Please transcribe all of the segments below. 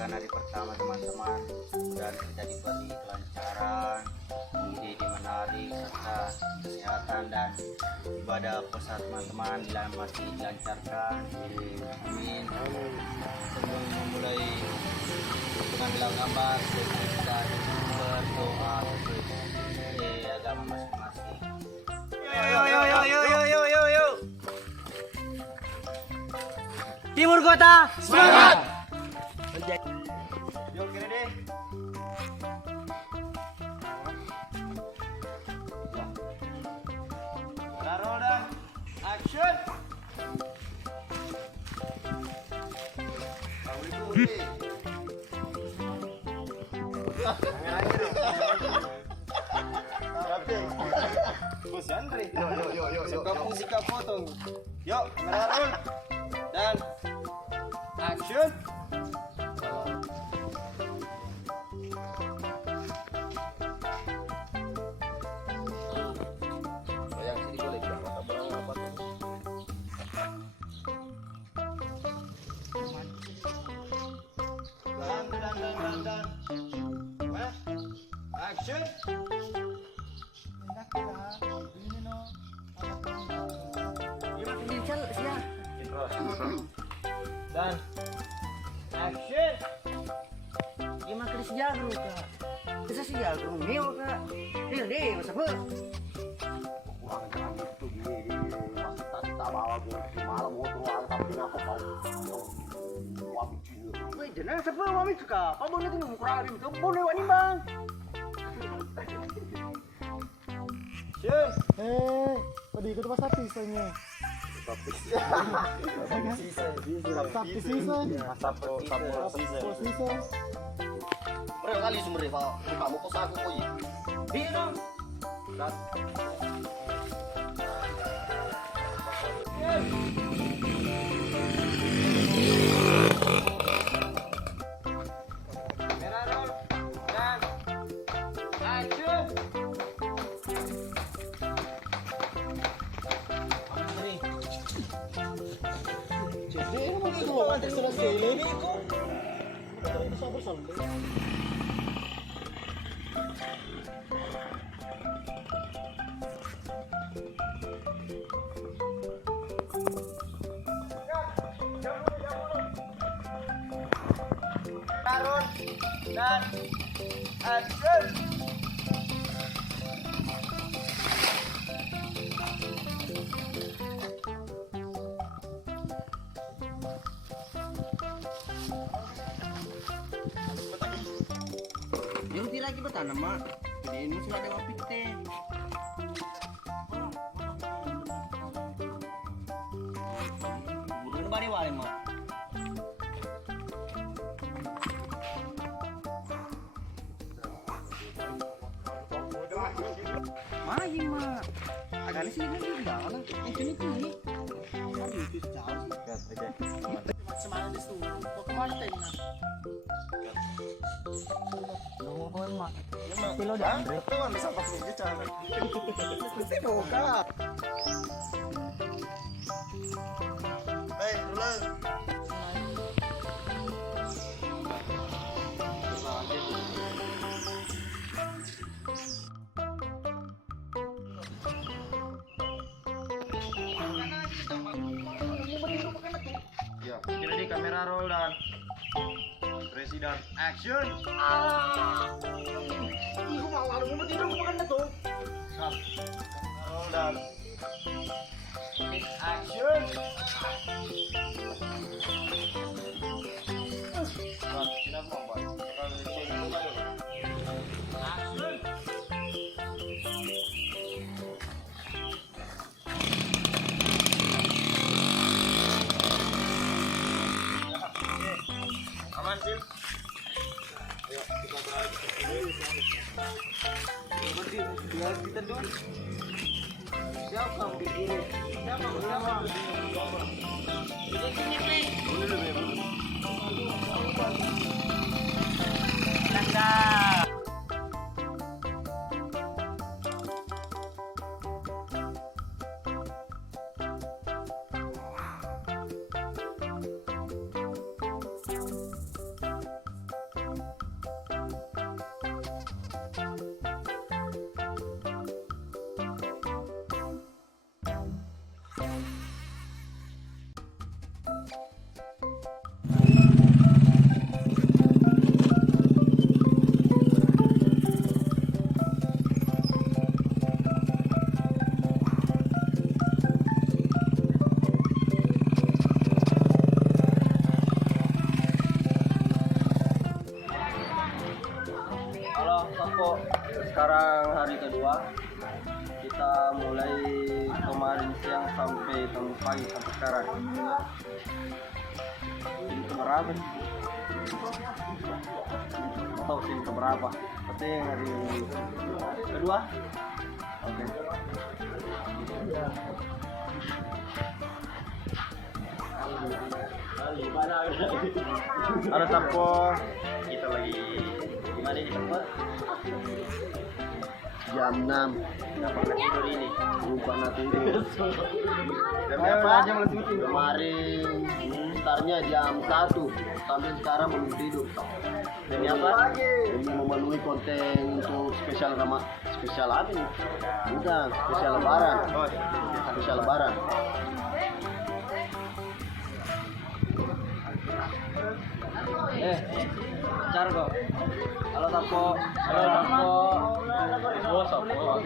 merayakan hari pertama teman-teman, dan kita diberi kelancaran, ide menarik serta kesehatan dan ibadah puasa teman-teman masih dilancarkan. Amin. Sebelum memulai pengambilan gambar, kita berdoa sesuai agama masing-masing. Yo. Timur Kota semangat. Yuk kira deh. Taruh dan action. Bos Andre. Yo. Suka potong. Yuk, kamera roll. Dan action. Yang sini boleh enggak? Apa tuh? Dan. Action. Dan action. Gimana Chris jago kak? Bisa sih jago nih kak. Deh masa apa? Kurang jangan gitu gini. Masih tadi tak bawa gue malam mau keluar tapi aku tahu. Wah bikin. Wih jangan siapa mami suka. Apa boleh tuh kurang lebih itu boleh wani bang. Tadi ikut pas sapi soalnya. Sapi season. Sapi season. Berapa kali sumbernya Pak? Kamu kok aku kok ya? Dia dong. Kamera roll. Dan action. Jadi emang itu loh antar sudah sekali ini kok. Itu sabar. Taruh dan action. Yang tira lagi bertanam mak. Ini sudah ada ngopi teh. Bukan bari wale mak. Mana sih mak? Agaknya sih ini udah lah. Ini tinggi. Semangat di situ. Kok kemana tehnya? Nuhun mak. Pilo dah. Itu kan bisa pas lu bicara. Mesti buka. Hei, ulang. Ya, kira di kamera roll dan presiden action. Ibu mau lalu mau tidur makan tuh. Roll dan action. Aman sih. Ayo kita biar kita dulu. Siapa di kiri? Siapa? Ini sini nih. Tanda. pagi sampai sekarang. Sini keberapa? Atau sini keberapa? Berarti hari kedua. Oke. Ada tapo. Kita lagi di mana di tempat? Jam 6 Nggak pernah tidur ini. belum pernah tidur. Jam Ayo, berapa aja malam ini? Kemarin startnya jam 1 sampai sekarang belum tidur. Demi apa? Demi memenuhi konten untuk spesial apa nih? Bukan, spesial lebaran. Oh, Spesial lebaran. cara kok. Halo tapo. Halo tapo. Oh, tapo.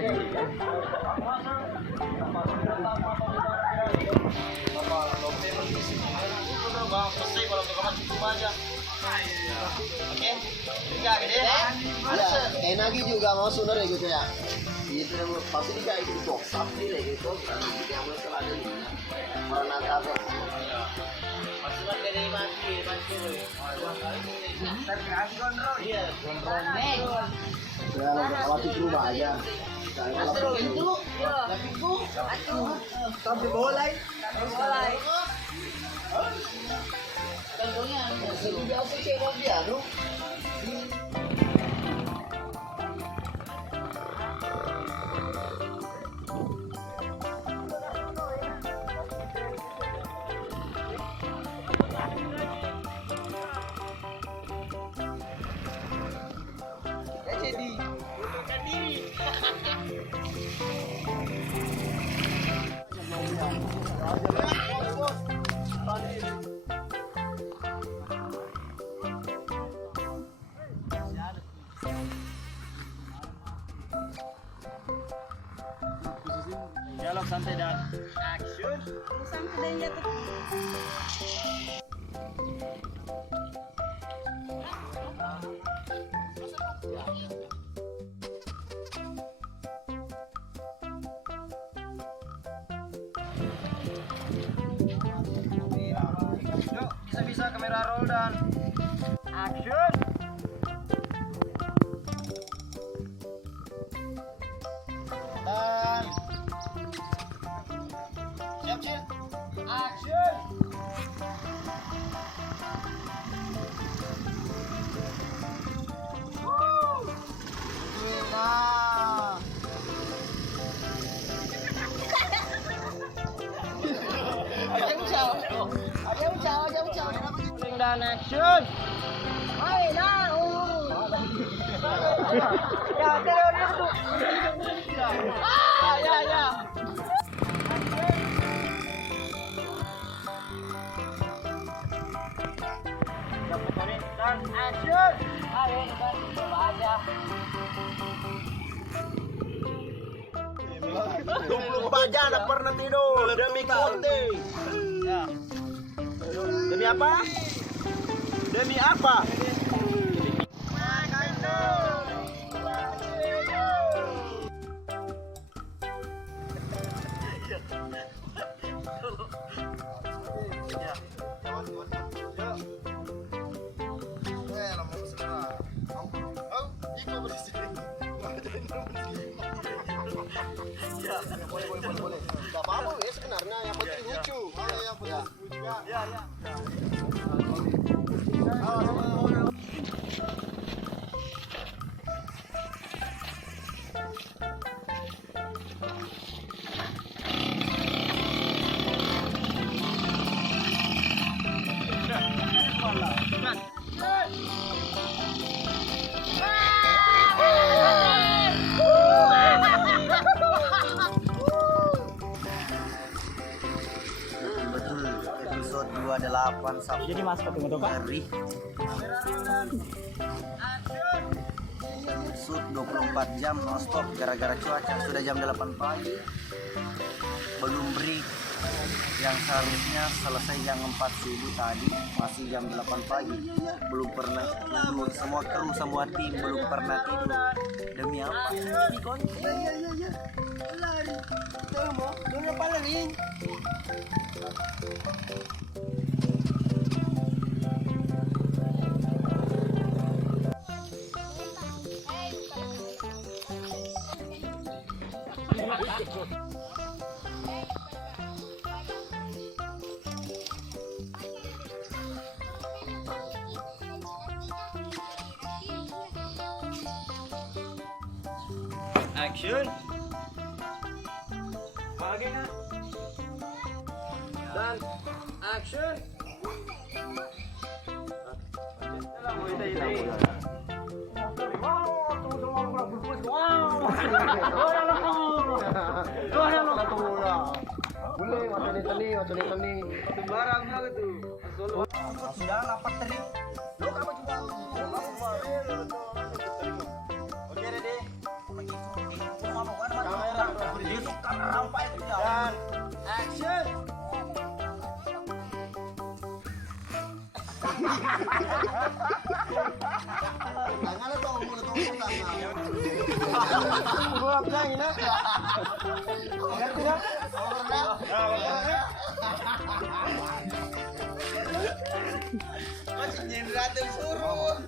Ya, enagi juga mau sunur ya gitu ya. Itu pasti kayak itu box-up nih gitu. Yang mau selalu karena takut. Ya, kalau di rumah aja. Sampai boleh. Dialog santai dan action. Yuk, bisa-bisa kamera roll dan action. Dan siap, Cil. Action. Nah. Dan action. Ya, teori itu. Ya. Dan action. Ayo, coba aja. 24 jam tak pernah tidur demi konten. Ya. Demi apa? Demi apa? Boleh. Gak apa-apa ya sebenarnya, yang penting lucu. Ya. Betul, episode 28 Sabtu. Jadi maskot itu Pak. Hari shoot 24 jam non-stop gara-gara cuaca. Sudah jam 8 pagi belum break, yang seharusnya selesai jam 4 subuh tadi masih jam 8 pagi, belum pernah tidur. Semua kru, semua tim belum pernah tidur. Demi apa? Demi konten. Action. Lagi na. Dan action. Boleh, macam ni. Sudah lapar tadi. Lo kamu juga. Oke, Dede. Kamera rampai itu jalan. Action. Tangan lo tong, mulut tong tangan. Gua bilang ini. Ngerti enggak? Masih nyindra tuh suruh.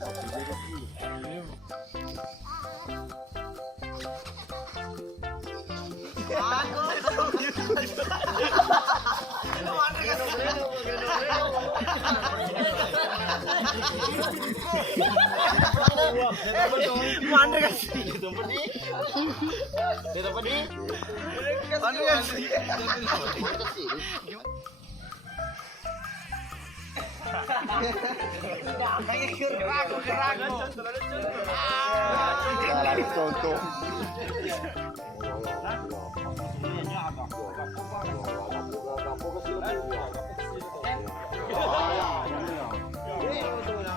Mana kasih? Itu pedih. Itu pedih. Mana kasih? Gerak. Lari contoh.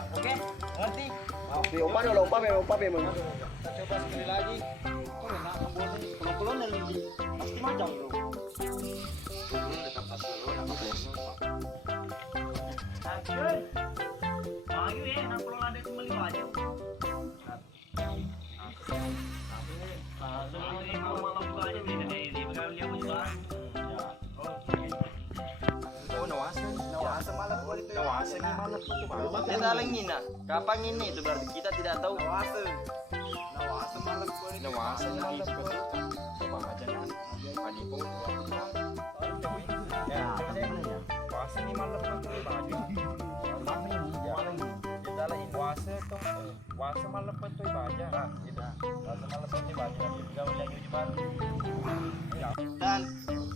Oke, ngerti? Lompat memang. Coba sekali lagi. Kok enak ngebuat ini? Kalau lebih pasti macam bro. Action. Lagi ya, nak pulang ada cuma 5 aja. Kita lagi nak. Kapan ini itu berarti kita tidak tahu. Nawase malam ini. Nawase malam. Coba aja kan. Padi pun. Ya, nawase ini malam itu baju. Kita lagi nawase tuh. Nawase malam itu baju. Ah, kita. Nawase malam itu baju. Kita lagi coba. Dan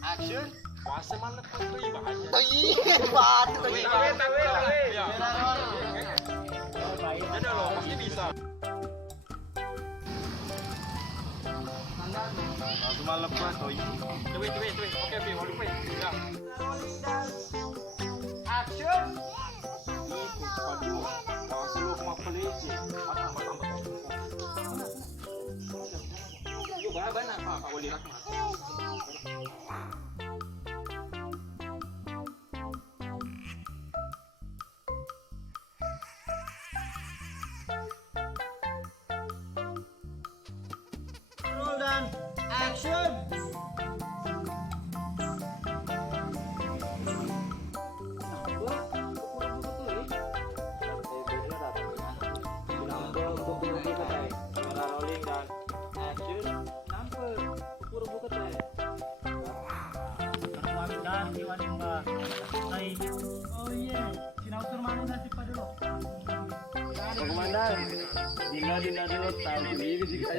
action. Puasa malam pun tu ibadah. Iya, batu. Ada loh, pasti bisa. Puasa malam pun tu. Tuh. Okey, boleh pun. Ya. Action. Itu padu. Puasa lu mau peliti. Tambah. Yo, banyak apa boleh rakma. Roll dan action. Komandan, dinda dulu tahu ini juga.